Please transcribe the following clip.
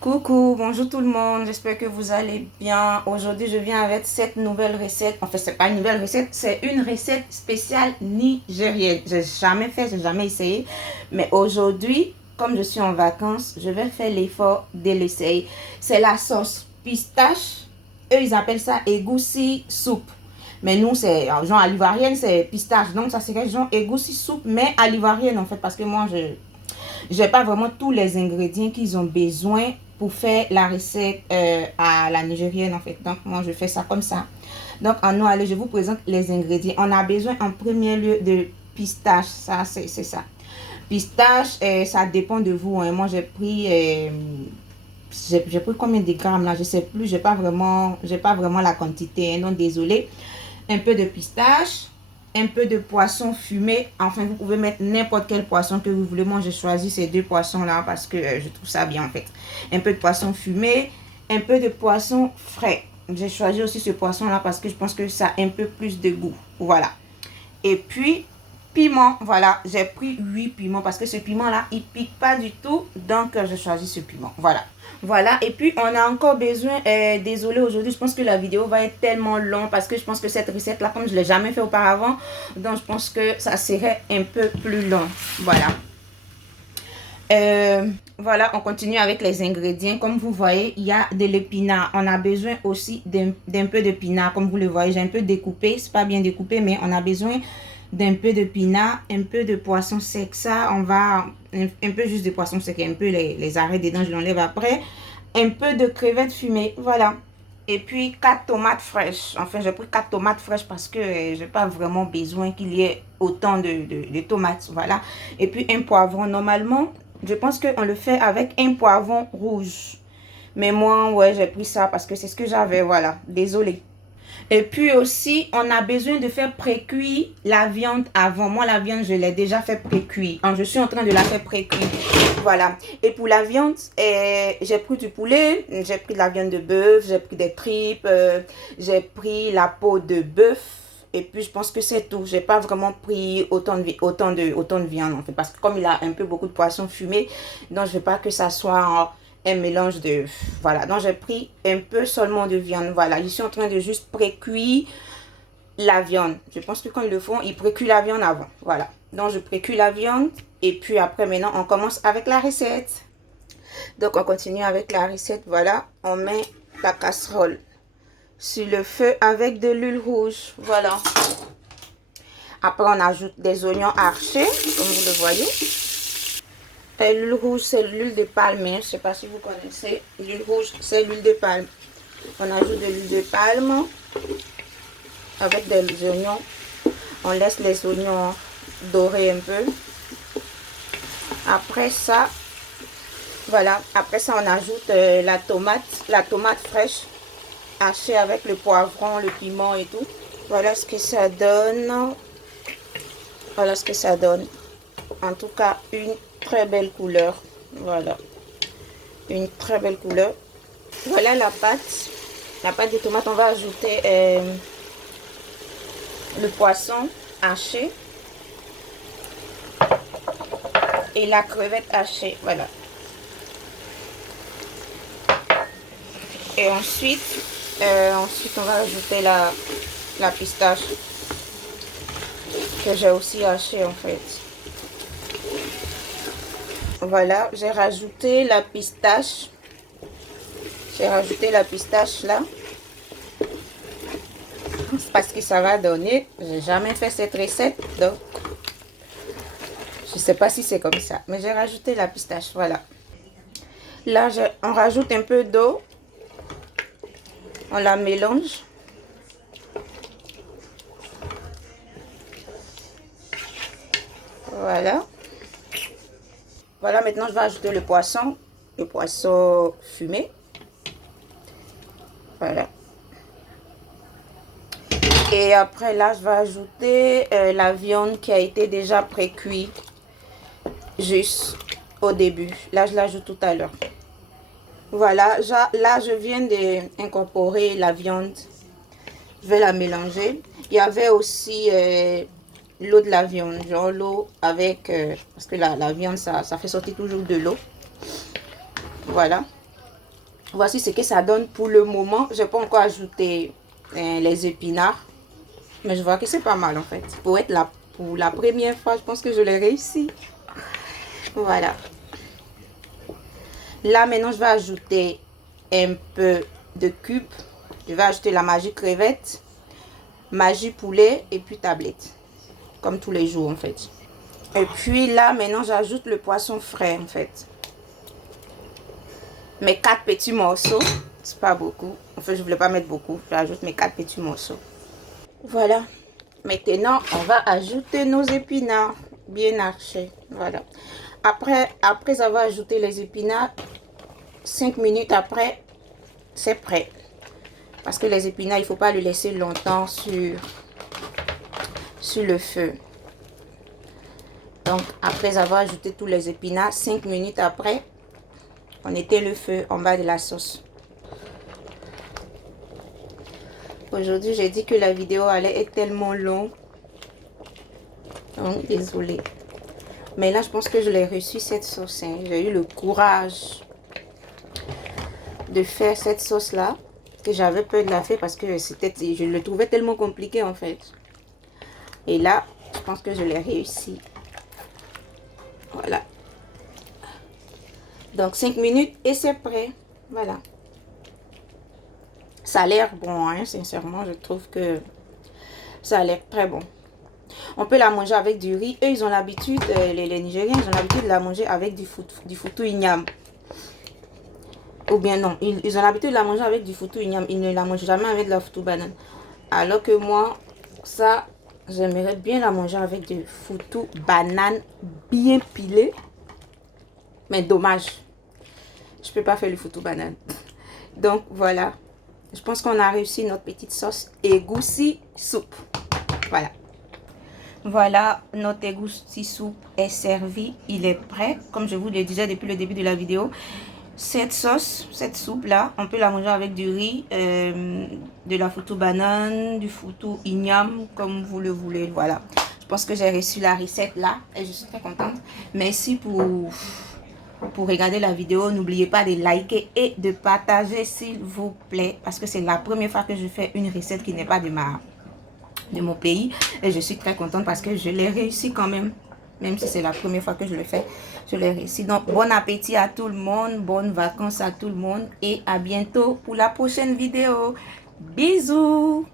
Coucou, bonjour tout le monde, j'espère que vous allez bien. Aujourd'hui, je viens avec cette nouvelle recette. En fait, c'est pas une nouvelle recette, c'est une recette spéciale nigérienne. J'ai jamais fait, j'ai jamais essayé. Mais aujourd'hui, comme je suis en vacances, je vais faire l'effort de l'essayer. C'est la sauce pistache. Eux, ils appellent ça egusi soupe. Mais nous, c'est genre à l'ivoirienne, c'est pistache. Donc, ça serait genre egusi soupe, mais à l'ivoirienne en fait, parce que moi, j'ai pas vraiment tous les ingrédients qu'ils ont besoin pour faire la recette à la nigérienne en fait. Donc moi je fais ça comme ça. Donc en nous, allez, je vous présente les ingrédients. On a besoin en premier lieu de pistache, ça c'est ça. Pistache, ça dépend de vous. Hein. Moi j'ai pris combien de grammes là, je sais plus, j'ai pas vraiment la quantité, hein, donc désolé. Un peu de pistache, un peu de poisson fumé. Enfin, vous pouvez mettre n'importe quel poisson que vous voulez. Moi, j'ai choisi ces deux poissons-là parce que je trouve ça bien, en fait. Un peu de poisson fumé, un peu de poisson frais. J'ai choisi aussi ce poisson-là parce que je pense que ça a un peu plus de goût. Voilà. Et puis, piment. Voilà, j'ai pris 8 piments parce que ce piment-là, il pique pas du tout. Donc, j'ai choisi ce piment. Voilà. Voilà, et puis on a encore besoin, désolé aujourd'hui, je pense que la vidéo va être tellement longue parce que je pense que cette recette-là, comme je ne l'ai jamais fait auparavant, donc je pense que ça serait un peu plus long. Voilà. Voilà, on continue avec les ingrédients. Comme vous voyez, il y a de l'épinard. On a besoin aussi d'un peu d'épinard. Comme vous le voyez, j'ai un peu découpé. C'est pas bien découpé, mais on a besoin d'un peu d'épinard, un peu de poisson sec. Ça, on va un peu juste de poisson sec, un peu les arrêts dedans, je l'enlève après. Un peu de crevettes fumées, voilà. Et puis 4 tomates fraîches. Enfin, j'ai pris 4 tomates fraîches parce que j'ai pas vraiment besoin qu'il y ait autant de tomates, voilà. Et puis un poivron. Normalement, je pense qu'on le fait avec un poivron rouge. Mais moi, ouais, j'ai pris ça parce que c'est ce que j'avais, voilà. Désolée. Et puis aussi, on a besoin de faire pré-cuire la viande avant. Moi, la viande, je l'ai déjà fait pré-cuire. Je suis en train de la faire pré-cuire. Voilà. Et pour la viande, j'ai pris du poulet, j'ai pris de la viande de bœuf, j'ai pris des tripes, j'ai pris la peau de bœuf. Et puis, je pense que c'est tout. J'ai pas vraiment pris autant de viande, en fait. Parce que comme il a un peu beaucoup de poisson fumé, donc je veux pas que ça soit un mélange de... Voilà, donc j'ai pris un peu seulement de viande. Voilà, je suis en train de juste pré-cuire la viande. Je pense que quand ils le font, ils pré-cuisent la viande avant. Voilà, donc je pré-cuis la viande. Et puis après, maintenant, on commence avec la recette. Donc, on continue avec la recette. Voilà, on met la casserole sur le feu avec de l'huile rouge. Voilà. Après, on ajoute des oignons hachés, comme vous le voyez. L'huile rouge, c'est l'huile de palme. Je ne sais pas si vous connaissez. L'huile rouge, c'est l'huile de palme. On ajoute de l'huile de palme avec des oignons. On laisse les oignons dorer un peu. Après ça, voilà. Après ça, on ajoute la tomate fraîche hachée avec le poivron, le piment et tout. Voilà ce que ça donne. Voilà ce que ça donne. En tout cas, une très belle couleur. Voilà. Une très belle couleur. Voilà la pâte de tomate. On va ajouter le poisson haché et la crevette hachée. Voilà. Et ensuite on va ajouter la pistache que j'ai aussi hachée en fait. Voilà, j'ai rajouté la pistache. J'ai rajouté la pistache là. Parce que ça va donner. J'ai jamais fait cette recette. Donc, je sais pas si c'est comme ça. Mais j'ai rajouté la pistache. Voilà. Là, on rajoute un peu d'eau. On la mélange. Voilà. Voilà, maintenant je vais ajouter le poisson fumé. Voilà. Et après là, je vais ajouter la viande qui a été déjà pré-cuite juste au début. Là, je l'ajoute tout à l'heure. Voilà, là, je viens d'incorporer la viande. Je vais la mélanger. Il y avait aussi l'eau de la viande, genre l'eau avec... parce que la viande, ça fait sortir toujours de l'eau. Voilà. Voici ce que ça donne pour le moment. Je n'ai pas encore ajouté les épinards. Mais je vois que c'est pas mal en fait. Pour être là pour la première fois, je pense que je l'ai réussi. Voilà. Là maintenant, je vais ajouter un peu de cubes. Je vais ajouter la magie crevette, magie poulet et puis tablette. Comme tous les jours en fait. Et puis là maintenant, j'ajoute le poisson frais en fait. Mes 4 petits morceaux. C'est pas beaucoup. En fait, je voulais pas mettre beaucoup. J'ajoute mes 4 petits morceaux. Voilà. Maintenant, on va ajouter nos épinards bien archés. Voilà. Après avoir ajouté les épinards, 5 minutes après, c'est prêt. Parce que les épinards, il ne faut pas les laisser longtemps sur le feu. Donc, après avoir ajouté tous les épinards, 5 minutes après, on éteint le feu en bas de la sauce. Aujourd'hui, j'ai dit que la vidéo allait être tellement longue. Donc, désolée. Mais là, je pense que je l'ai reçu cette sauce. Hein. J'ai eu le courage de faire cette sauce-là. Que j'avais peur de la faire parce que je le trouvais tellement compliqué en fait. Et là, je pense que je l'ai réussi. Voilà. Donc, 5 minutes et c'est prêt. Voilà. Ça a l'air bon, hein, sincèrement. Je trouve que ça a l'air très bon. On peut la manger avec du riz. Eux, ils ont l'habitude, les Nigériens, ils ont l'habitude de la manger avec du foutou igname. Ou bien non, ils ont l'habitude de la manger avec du foutou igname. Ils ne la mangent jamais avec de la foutou banane. Alors que moi, ça, j'aimerais bien la manger avec du foutou banane bien pilé. Mais dommage, je peux pas faire le foutou banane. Donc voilà, je pense qu'on a réussi notre petite sauce egusi soupe. Voilà. Voilà, notre egusi soupe est servi. Il est prêt, comme je vous le disais depuis le début de la vidéo. Cette sauce, cette soupe là, on peut la manger avec du riz, de la foutou banane, du foutou igname, comme vous le voulez. Voilà, je pense que j'ai reçu la recette là et je suis très contente. Merci pour regarder la vidéo. N'oubliez pas de liker et de partager s'il vous plaît, parce que c'est la première fois que je fais une recette qui n'est pas de mon pays et je suis très contente parce que je l'ai réussi quand même. Même si c'est la première fois que je le fais, je l'ai réussi. Donc, bon appétit à tout le monde. Bonnes vacances à tout le monde. Et à bientôt pour la prochaine vidéo. Bisous!